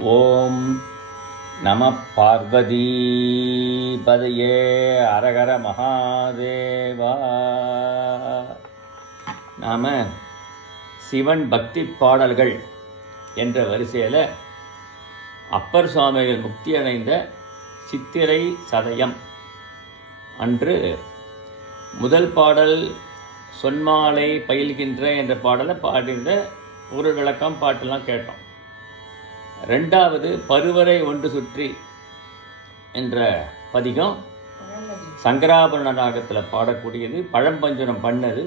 ஓம் நம பார்வதி பதையே அரகர மகாதேவா. நாம் சிவன் பக்தி பாடல்கள் என்ற வரிசையில் அப்பர் சுவாமிகள் முக்தி அடைந்த சித்திரை சதயம். அன்று முதல் பாடல் சொன்மாலை பயில்கின்ற என்ற பாடலை பாடியிருந்த ஒரு விளக்கம் பாட்டெல்லாம் கேட்டோம். ரெண்டாவது பருவரை ஒன்று சுற்றி என்ற பதிகம். சங்கராபரண ராகத்தில் பாடக்கூடியது பழம்பஞ்சனம் பண்ணது.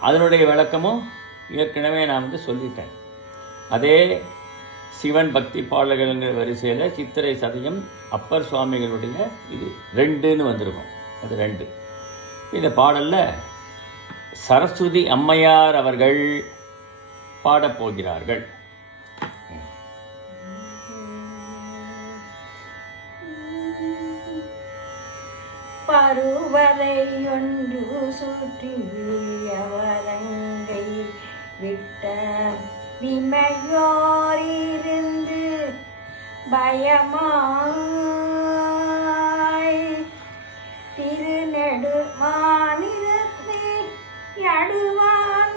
அதனுடைய விளக்கமும் ஏற்கனவே நான் வந்து சொல்லிட்டேன். அதே சிவன் பக்தி பாடல்கள்ங்கிற வரிசையில் சித்திரை சதயம் அப்பர் சுவாமிகளுடைய இது ரெண்டுன்னு வந்திருக்கும். அது ரெண்டு. இந்த பாடலில் சரஸ்வதி அம்மையார் அவர்கள் பாடப்போகிறார்கள் பருவரை ஒன்று சுற்றியவரங்கை விட்ட விமையோரிருந்து பயமாய் திருநெடுமானிரத்தை அடுவான்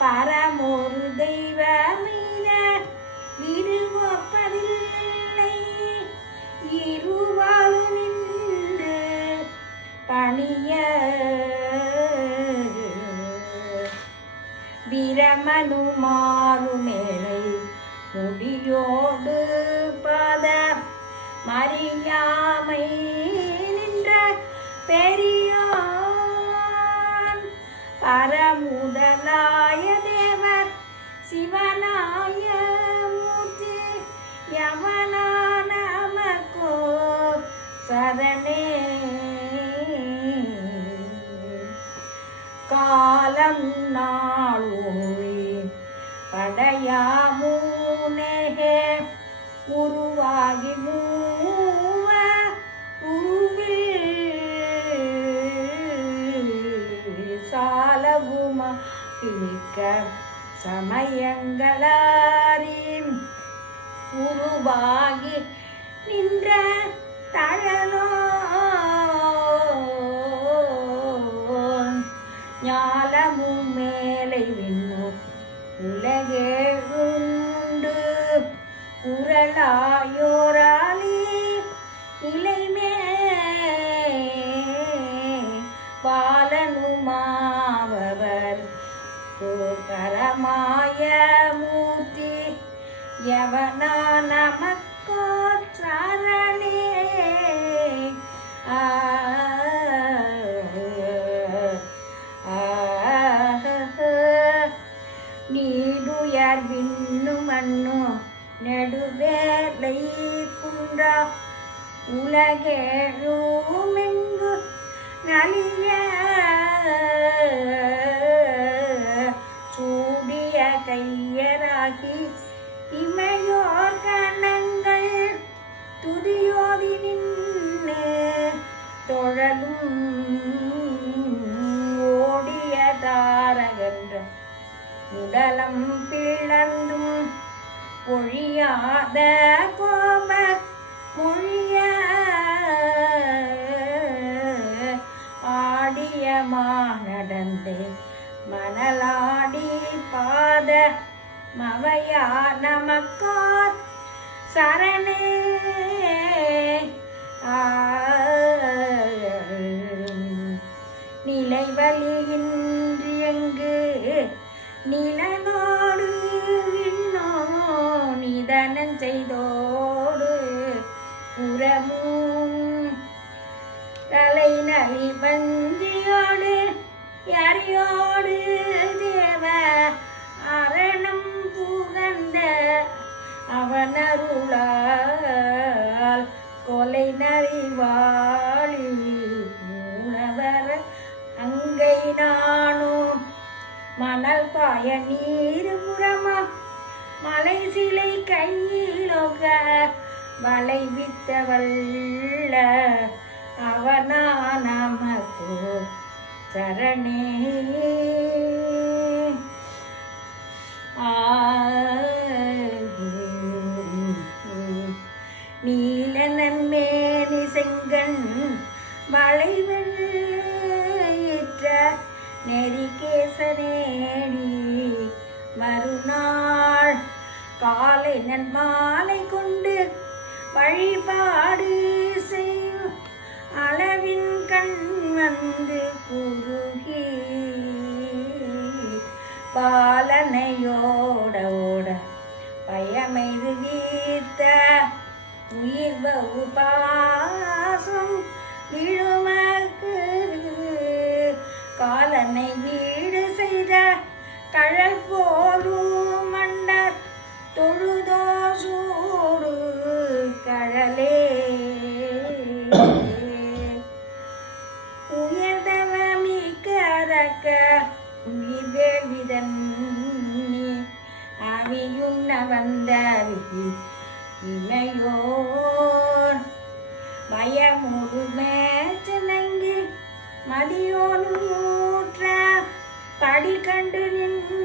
பரமொரு தெய்வமீன விடுவப்பதில்லை இருவாழும் நின்று பணிய பிரமனு மாறுமேலை முடியோடு பத மறியாமை அறமுதலாய தேவர் சிவனாய மூர்த்தி யமனான நமக்கோ சரணே. காலம் நாளோழி படையாமூனே உருவாகி மூ திணிக்க பிணிக்க உருவாகி நின்ற தழலோ. ஞாலமும் மேலை விண்ணும் உலகே உண்டு. உரளாயோரா மாயமூர்த்தி. யவனா நமக்கோ சரணே. நீடுயர் விண்ணு மண்ணு நெடுவேலை குன்றா உலகேழுமெங்கு நலிய? ஆகி இமையோர் கணங்கள் துதியோதி நின்று தொழலும் ஓடிய தாரகன்ற உடலம் பிளந்தும் ஒழியாத கோப மொழிய ஆடியமா நடந்தே மணலாடி பாத மவையார் நமக்கோர் சரணே. நிலை வழியின்றி எங்கு? நிலனோடு இன்னோ நிதனம் செய்தோடு புறமும் தலை நலி பஞ்சியோடு யாரையோ அவனருளால் கொலை நறிவாளி மூணவர் அங்கை நானும். மணல் பாய நீர் புறமா மலை சிலை கையிலோக வளை வித்தவல்ல அவனா சரணே. ஆ நன் மாலை கொண்டு வழிபாடு செய்யும் அளவின் கண் வந்து குறுகி. பாலனையோட ஓட பயமைது வீத்த உயிர் பாசம் வந்த விதி இமையோர் பயமுடு மேச்சனங்கி மதியோனு ஊற்ற படி கண்டு நின்று.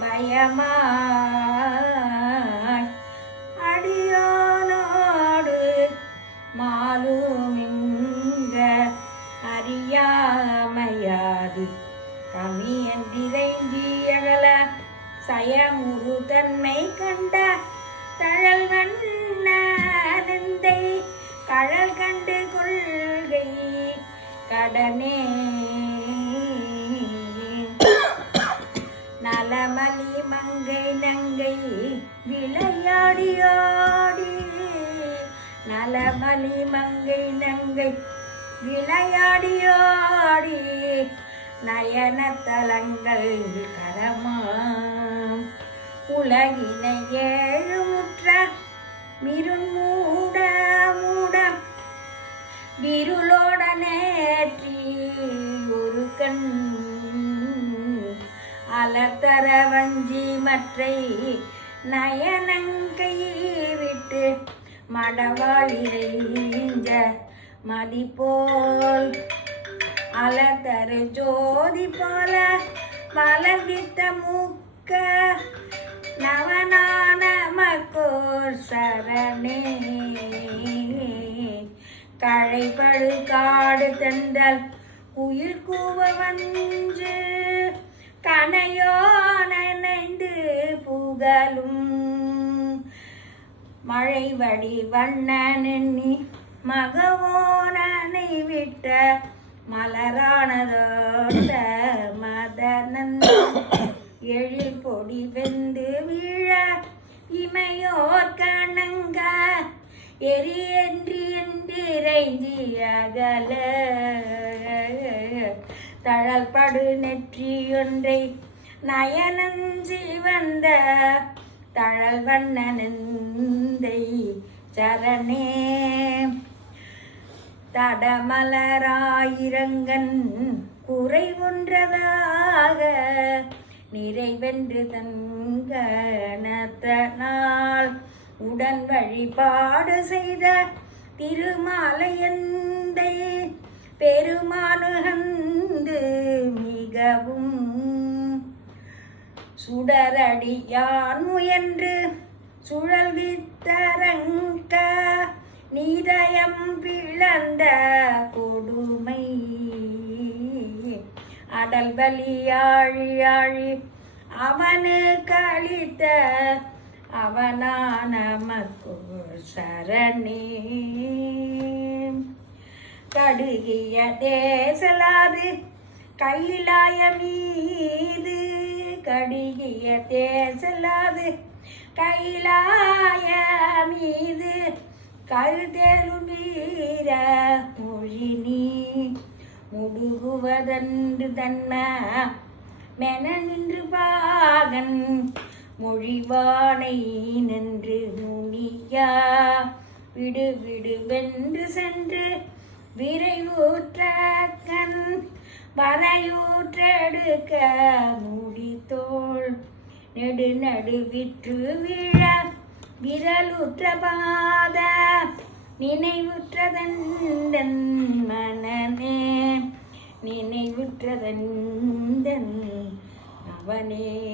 பயமா கடனே. நலமலி மங்கை நங்கை விளையாடி ஆடி. நலமலி மங்கை நங்கை விளையாடி ஆடி. நயன தலங்கள் கரமாம். உலகினை ஏழு முற்ற மலர்தர வஞ்சி மற்றை நயனங்கை விட்டு மடவாளிரைஞ்ச மதிப்போல் அலத்தரு ஜோதி போல வளர்வித்த மூக்க நவனான மக்கோர் சரணே. கழைபடு காடு தந்தல் குயில் கூவ வஞ்சு கனையோ நனைந்து புகழும். மழை வடி வண்ணனி மகவோ நனை விட்ட மலரானதோட மதனன். எழில் பொடி வெந்து வீழ இமையோர் கணங்க. எரியன்றி என்றிரைஞ்சி அகல தழல் படு நெற்றியொன்றை நயனஞ்சி வந்த தழல் வண்ணனந்தை சரணே. தடமலராயிரங்கன் குறை ஒன்றதாக நிறைவென்று தங்கனத்தனால் உடன் வழிபாடு செய்த திருமாலையந்தை பெருமானுகன் மிகவும் சுடரடியான் முயன்று. சுழல்வித்தரங்க நிதயம் பிளந்த கொடுமை. அடல் பலியாழி ஆழி அவனு கழித்த அவனான மக்கு சரணே. கடுகிய தேசலாது கையிலாய மீது கடுகிய தேசலாது. கையிலாய மீது கருதேலும் வீர மொழி நீ. முடுகுவதன்று தன்ன மென நின்று பாகன் மொழிவானை நின்று முனியா விடு விடுவென்று சென்று விரைவுற்ற கண் வரையூற்றெடுக்க முடித்தோள். நெடு நடுவிற்று விழ விரலுற்ற பாத நினைவுற்றதன் மனமே. நினைவுற்றதன் அவனே.